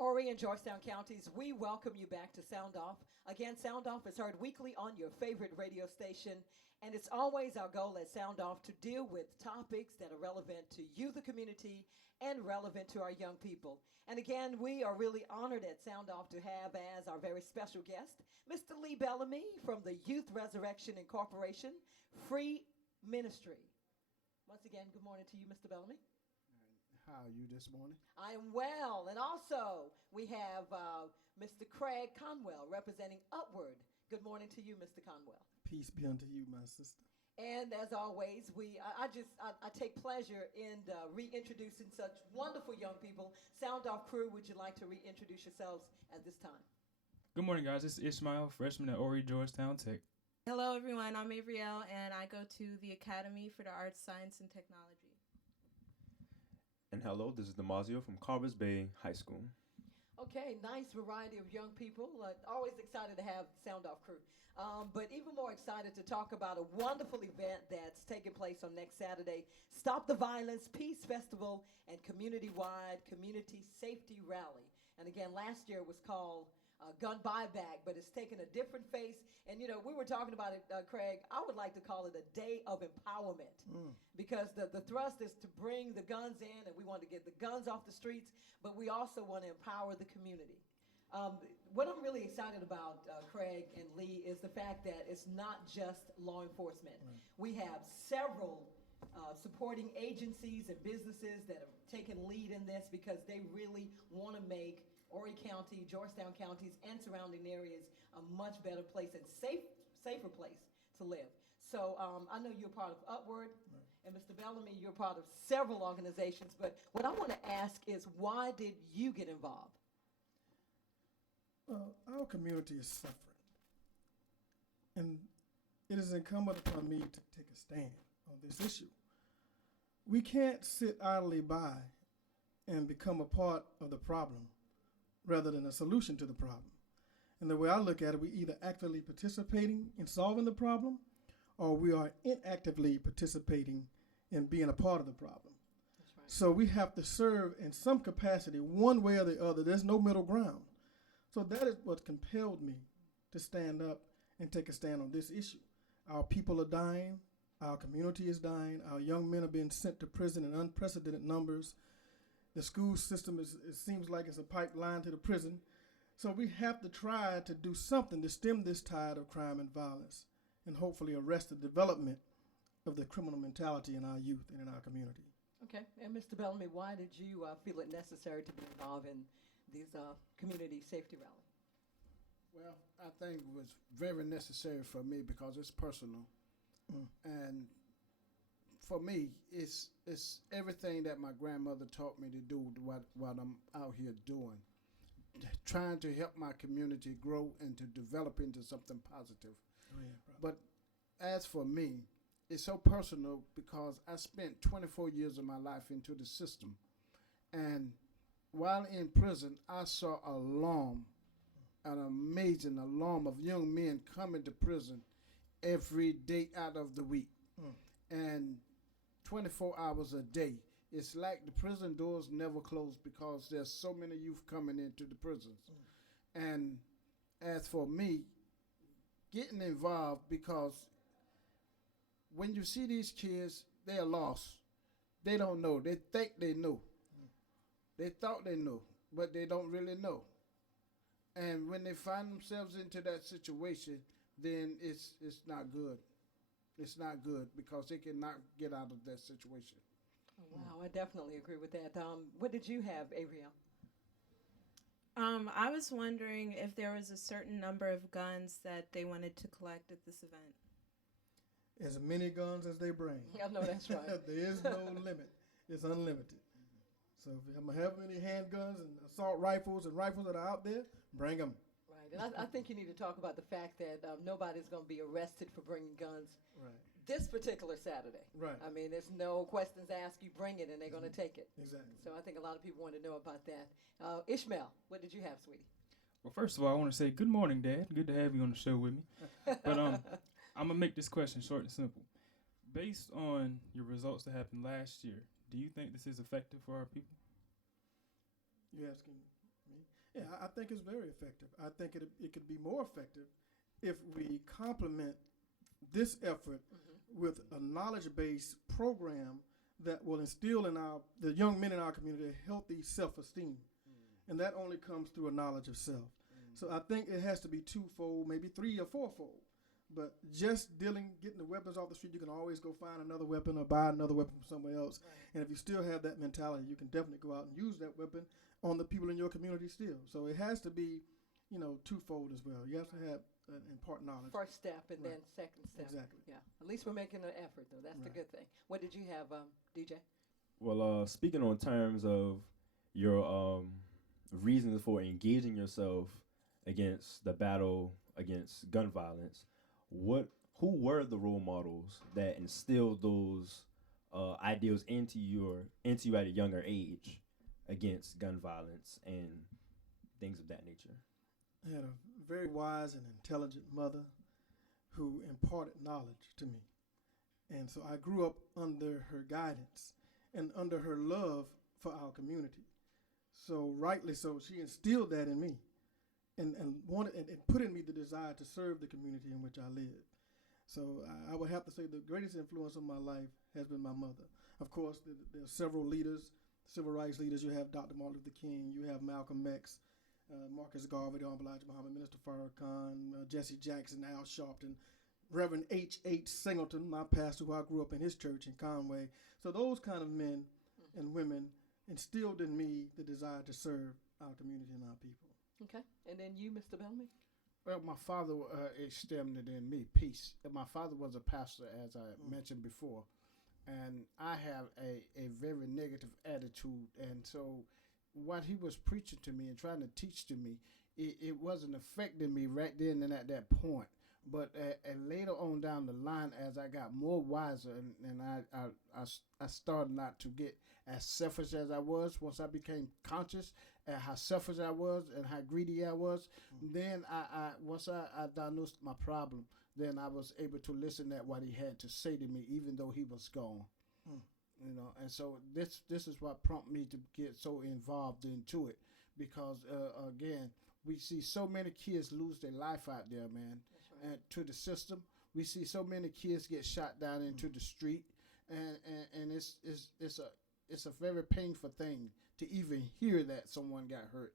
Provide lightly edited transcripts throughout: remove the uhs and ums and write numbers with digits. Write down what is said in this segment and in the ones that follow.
Horry and Georgetown counties, we welcome you back to Sound Off. Again, Sound Off is heard weekly on your favorite radio station, and it's always our goal at Sound Off to deal with topics that are relevant to you, the community, and relevant to our young people. And again, we are really honored at Sound Off to have as our very special guest Mr. Lee Bellamy from the Youth Resurrection Incorporation Free Ministry. Once again, good morning to you, Mr. Bellamy. How are you this morning? I am well. And also, we have Mr. Craig Conwell representing Upward. Good morning to you, Mr. Conwell. Peace be unto you, my sister. And as always, I take pleasure in reintroducing such wonderful young people. Sound Off crew, would you like to reintroduce yourselves at this time? Good morning, guys. This is Ishmael, freshman at Horry Georgetown Tech. Hello, everyone. I'm Avriel, and I go to the Academy for the Arts, Science, and Technology. And hello, this is Damazio from Carvers Bay High School. Okay, nice variety of young people. Always excited to have Sound Off crew. But even more excited to talk about a wonderful event that's taking place on next Saturday, Stop the Violence Peace Festival and community-wide Community Safety Rally. And again, last year it was called Gun Buyback, but it's taken a different face. And, you know, we were talking about it, Craig. I would like to call it a day of empowerment because the thrust is to bring the guns in, and we want to get the guns off the streets, but we also want to empower the community. What I'm really excited about, Craig and Lee, is the fact that it's not just law enforcement. Right. We have several supporting agencies and businesses that have taken lead in this because they really want to make Horry County, Georgetown counties, and surrounding areas a much better place and safer place to live. So I know you're part of Upward, right. And Mr. Bellamy, you're part of several organizations. But what I want to ask is, why did you get involved? Well, our community is suffering, and it is incumbent upon me to take a stand on this issue. We can't sit idly by and become a part of the problem rather than a solution to the problem. And the way I look at it, we either actively participating in solving the problem or we are inactively participating in being a part of the problem. That's right. So we have to serve in some capacity, one way or the other. There's no middle ground. So that is what compelled me to stand up and take a stand on this issue. Our people are dying. Our community is dying. Our young men are being sent to prison in unprecedented numbers. The school system it seems like it's a pipeline to the prison. So we have to try to do something to stem this tide of crime and violence and hopefully arrest the development of the criminal mentality in our youth and in our community. Okay. And Mr. Bellamy, why did you feel it necessary to be involved in these community safety rallies? Well, I think it was very necessary for me because it's personal. And for me, it's everything that my grandmother taught me to do what I'm out here doing, trying to help my community grow and to develop into something positive. Oh, yeah, but as for me, it's so personal because I spent 24 years of my life into the system. And while in prison, I saw an amazing alarm of young men coming to prison every day out of the week. And 24 hours a day. It's like the prison doors never close because there's so many youth coming into the prisons. And as for me, getting involved because when you see these kids, they are lost. They don't know. They think they know. They thought they know, but they don't really know. And when they find themselves into that situation, then it's not good. It's not good because they cannot get out of that situation. Oh, wow, I definitely agree with that. What did you have, Avriel? I was wondering if there was a certain number of guns that they wanted to collect at this event. As many guns as they bring. I know that's right. There is no limit. It's unlimited. So if you have any handguns and assault rifles and rifles that are out there, bring them. Right, and I think you need to talk about the fact that nobody's going to be arrested for bringing guns this particular Saturday. Right. I mean, there's no questions asked. You bring it, and they're going to take it. Exactly. So I think a lot of people want to know about that. Ishmael, what did you have, sweetie? Well, first of all, I want to say good morning, Dad. Good to have you on the show with me. But I'm going to make this question short and simple. Based on your results that happened last year, do you think this is effective for our people? You asking me? Yeah, I think it's very effective. I think it could be more effective if we complement this effort with a knowledge-based program that will instill in the young men in our community a healthy self-esteem. And that only comes through a knowledge of self. So I think it has to be twofold, maybe three or fourfold. But just getting the weapons off the street, you can always go find another weapon or buy another weapon from somewhere else. Right. And if you still have that mentality, you can definitely go out and use that weapon on the people in your community still. So it has to be, twofold as well. You have to have impart knowledge. First step and Right. then second step. Exactly. Yeah. At least we're making an effort, though. That's the Right. good thing. What did you have, DJ? Well, speaking on terms of your reasons for engaging yourself against the battle against gun violence, who were the role models that instilled those ideals into you at a younger age against gun violence and things of that nature? I had a very wise and intelligent mother who imparted knowledge to me. And so I grew up under her guidance and under her love for our community. So rightly so, she instilled that in me and put in me the desire to serve the community in which I live. So I would have to say the greatest influence of my life has been my mother. Of course, there are several leaders, civil rights leaders. You have Dr. Martin Luther King, you have Malcolm X, Marcus Garvey, the Honorable Elijah Muhammad, Minister Farrakhan, Jesse Jackson, Al Sharpton, Reverend H. Singleton, my pastor who I grew up in his church in Conway. So those kind of men and women instilled in me the desire to serve our community and our people. Okay. And then you, Mr. Bellamy? Well, my father extended in me peace. And my father was a pastor, as I mentioned before, and I have a very negative attitude. And so what he was preaching to me and trying to teach to me, it wasn't affecting me right then and at that point. But and later on down the line, as I got more wiser and I started not to get as selfish as I was, once I became conscious at how selfish I was and how greedy I was, then once I diagnosed my problem, then I was able to listen at what he had to say to me, even though he was gone. And so this is what prompted me to get so involved into it, because again, we see so many kids lose their life out there, man. And to the system, we see so many kids get shot down into the street, and it's a very painful thing to even hear that someone got hurt.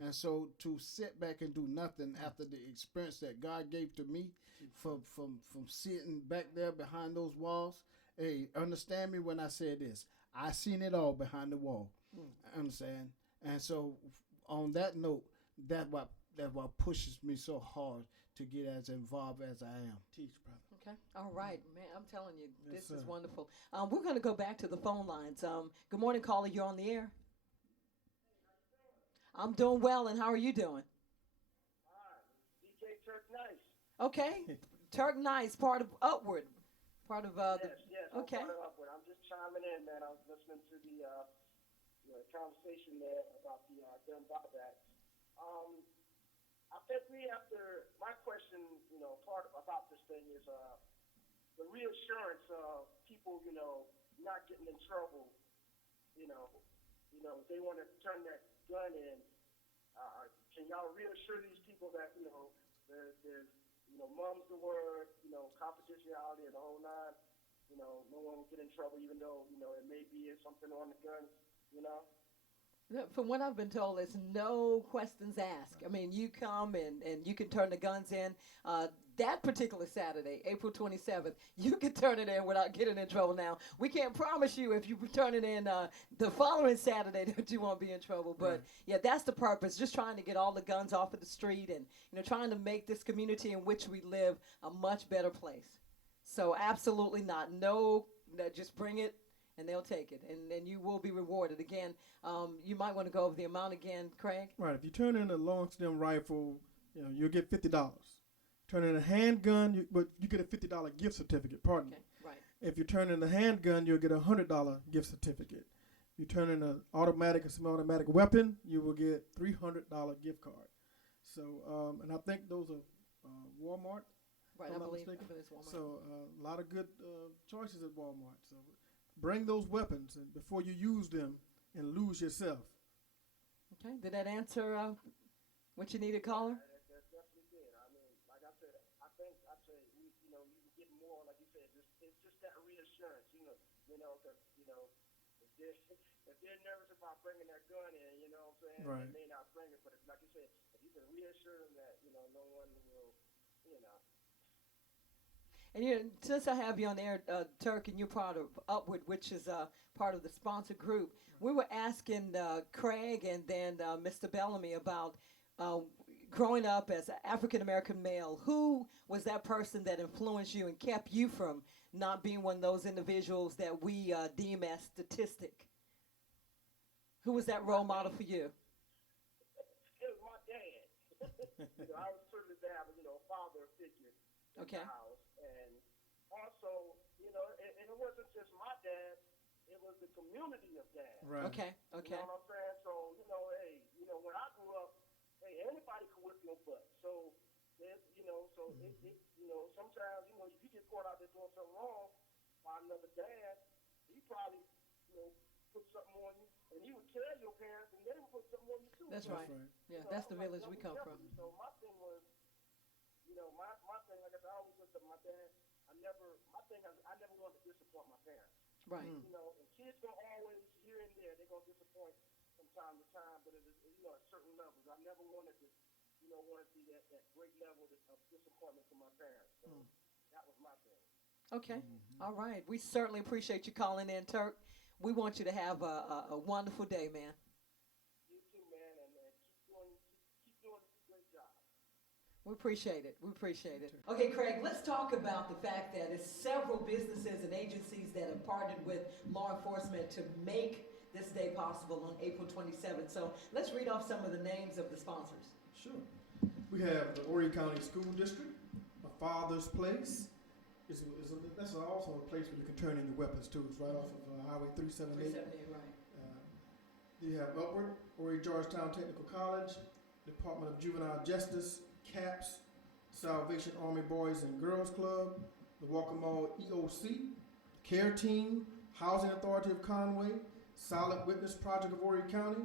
And so to sit back and do nothing after the experience that God gave to me from sitting back there behind those walls. Hey, understand me when I say this. I seen it all behind the wall. Understand? And so on that note, that's what pushes me so hard to get as involved as I am. Teach, brother. Okay. All right, man. I'm telling you, Yes, this is sir. wonderful. We're going to go back to the phone lines. Good morning, caller. You're on the air. I'm doing well, and how are you doing? DJ Turk Nice. Okay. Turk Nice, part of Upward. Part of Yes, okay. I'm part of Upward. I'm just chiming in, man. I was listening to the conversation there about the gun buybacks. I think my question, part about this thing is the reassurance of people, not getting in trouble. They want to turn that gun in. Can y'all reassure these people that, there's mum's the word, confidentiality and the whole nine, no one will get in trouble even though, it may be something on the gun, From what I've been told, it's no questions asked. I mean, you come and you can turn the guns in. That particular Saturday, April 27th, you can turn it in without getting in trouble. Now, we can't promise you if you turn it in the following Saturday that you won't be in trouble. But, yeah, that's the purpose, just trying to get all the guns off of the street and, trying to make this community in which we live a much better place. So absolutely not. No, just bring it. And they'll take it, and you will be rewarded. Again, you might want to go over the amount again, Craig. Right. If you turn in a long stem rifle, you'll get $50. Turn in a handgun, but you get a $50 gift certificate. Pardon me. Right. If you turn in a handgun, you'll get a $100 gift certificate. If you turn in an automatic or semi-automatic weapon, you will get $300 gift card. So, and I think those are Walmart. Right. I believe it's Walmart. So a lot of good choices at Walmart. So bring those weapons and before you use them and lose yourself. Okay. Did that answer What you needed, caller? That definitely did. I mean, like I said, I say, you can get more, like you said, it's just that reassurance, because, if they're, if they're nervous about bringing their gun in, you know what I'm saying, Right. they may not bring it, but like you said, if you can reassure them that, no one will, you know. And since I have you on air, Turk, and you're part of Upward, which is part of the sponsor group, we were asking Craig and then Mr. Bellamy about growing up as an African American male. Who was that person that influenced you and kept you from not being one of those individuals that we deem as statistic? Who was that role model for you? It was my dad. I was certainly to have, a father figure in Okay. the house. And also, and it wasn't just my dad, it was the community of dads. Right. Okay. You know what I'm saying? So, hey, when I grew up, hey, anybody could whip your butt. So, sometimes, if you get caught out there doing something wrong by another dad, he probably, put something on you, and he would tell your parents, and they would put something on you too. That's That's right. right. Yeah, So that's I the was like village we double come from. jeopardy. So my thing was, my thing, like I said, I always looked up my dad. I never wanted to disappoint my parents. Right. Mm. And kids gonna always, here and there, they're gonna disappoint from time to time, but at certain levels. I never wanted to, be that great level of disappointment to my parents. So that was my thing. Okay. All right. We certainly appreciate you calling in, Turk. We want you to have a wonderful day, man. You too, man, and keep doing a great job. We appreciate it. We appreciate it. Okay, Craig, let's talk about the fact that it's several businesses and agencies that have partnered with law enforcement to make this day possible on April 27th. So let's read off some of the names of the sponsors. Sure. We have the Horry County School District, A Father's Place. That's also a place where you can turn in your weapons too. It's right off of Highway 378. 378, right. You have Upward, Horry Georgetown Technical College, Department of Juvenile Justice, CAPS, Salvation Army Boys and Girls Club, the Waccamaw EOC, Care Team, Housing Authority of Conway, Solid Witness Project of Horry County,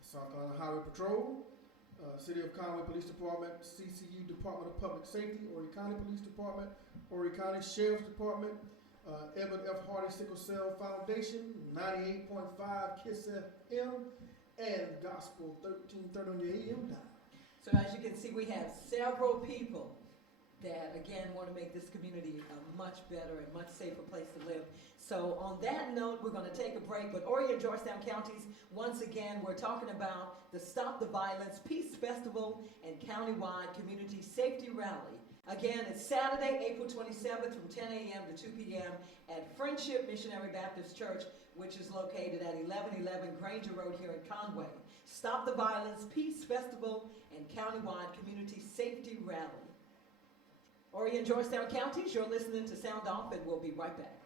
the South Carolina Highway Patrol, City of Conway Police Department, CCU Department of Public Safety, Horry County Police Department, Horry County Sheriff's Department, Edward F. Hardy Sickle Cell Foundation, 98.5 KISS FM, and Gospel 1330 on your AM dial. So as you can see, we have several people that, again, want to make this community a much better and much safer place to live. So on that note, we're going to take a break. But Horry and Georgetown counties, once again, we're talking about the Stop the Violence Peace Festival and countywide community safety rally. Again, it's Saturday, April 27th from 10 a.m. to 2 p.m. at Friendship Missionary Baptist Church, which is located at 1111 Granger Road here in Conway. Stop the Violence Peace Festival and countywide community safety rally. Horry and Georgetown counties, you're listening to Sound Off, and we'll be right back.